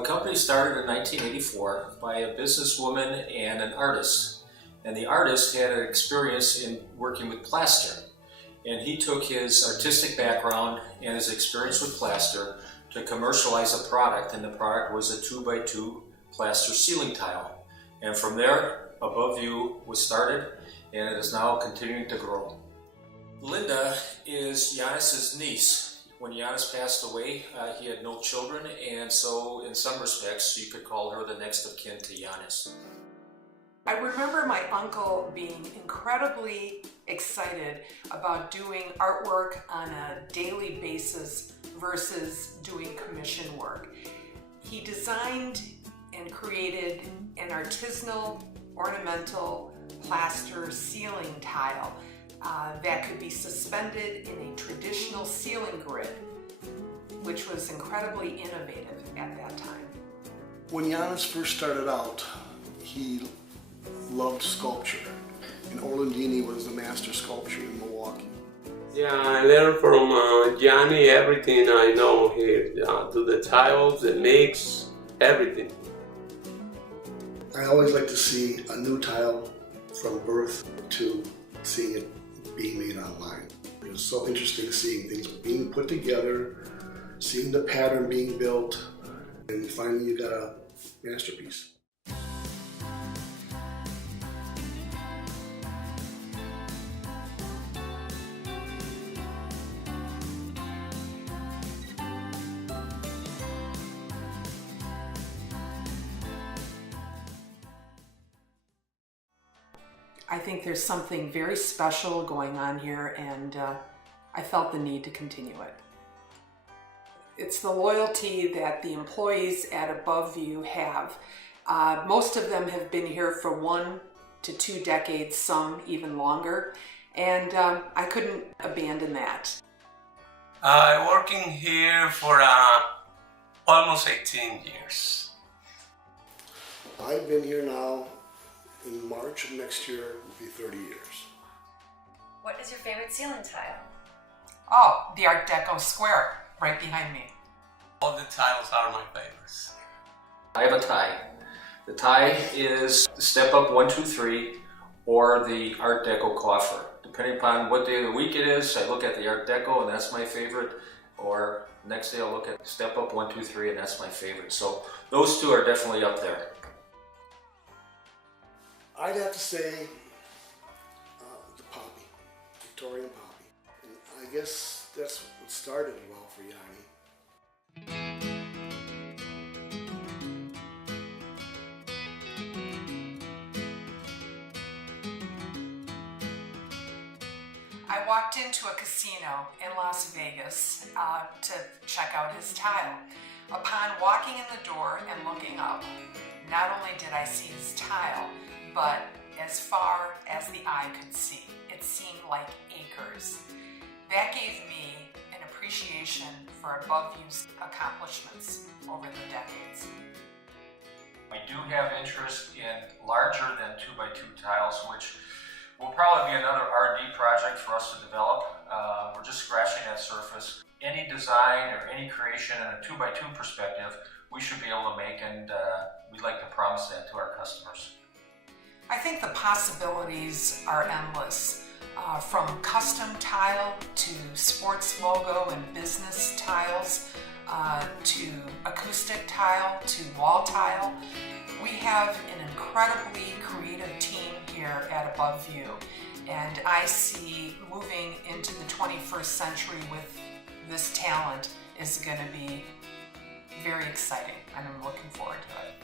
the company started in 1984 by a businesswoman and an artist. And the artist had an experience in working with plaster. And he took his artistic background and his experience with plaster to commercialize a product, and the product was a 2x2 plaster ceiling tile. And from there, Above View was started, and it is now continuing to grow. Linda is Giannis's niece. When Giannis passed away, he had no children, and so in some respects, you could call her the next of kin to Giannis. I remember my uncle being incredibly excited about doing artwork on a daily basis versus doing commission work. He designed and created an artisanal, ornamental plaster ceiling tile that could be suspended in a traditional ceiling grid, which was incredibly innovative at that time. When Giannis first started out, he loved sculpture, and Orlandini was the master sculptor in Milwaukee. Yeah, I learned from Gianni everything I know here, to the tiles, the makes, everything. I always like to see a new tile from birth to seeing it being made online. It's so interesting seeing things being put together, seeing the pattern being built, and finally you got a masterpiece. I think there's something very special going on here, and I felt the need to continue it. It's the loyalty that the employees at Above View have. Most of them have been here for 1 to 2 decades, some even longer, and I couldn't abandon that. I'm working here for almost 18 years. I've been here now. In March of next year will be 30 years. What is your favorite ceiling tile? Oh, the Art Deco square right behind me. All the tiles are my favorites. I have a tie. The tie is Step Up 1, 2, 3 or the Art Deco coffer. Depending upon what day of the week it is, I look at the Art Deco and that's my favorite, or next day I'll look at Step Up 1, 2, 3 and that's my favorite. So those two are definitely up there. I'd have to say the poppy, Victorian poppy. And I guess that's what started it all for Yanni. I walked into a casino in Las Vegas to check out his tile. Upon walking in the door and looking up, not only did I see his tile, but as far as the eye could see, it seemed like acres. That gave me an appreciation for Above View's accomplishments over the decades. We do have interest in larger than 2x2 tiles, which will probably be another R&D project for us to develop. We're just scratching that surface. Any design or any creation in a 2x2 perspective, we should be able to make, and we'd like to promise that to our customers. I think the possibilities are endless, from custom tile to sports logo and business tiles, to acoustic tile to wall tile. We have an incredibly creative team here at Above View, and I see moving into the 21st century with this talent is going to be very exciting, and I'm looking forward to it.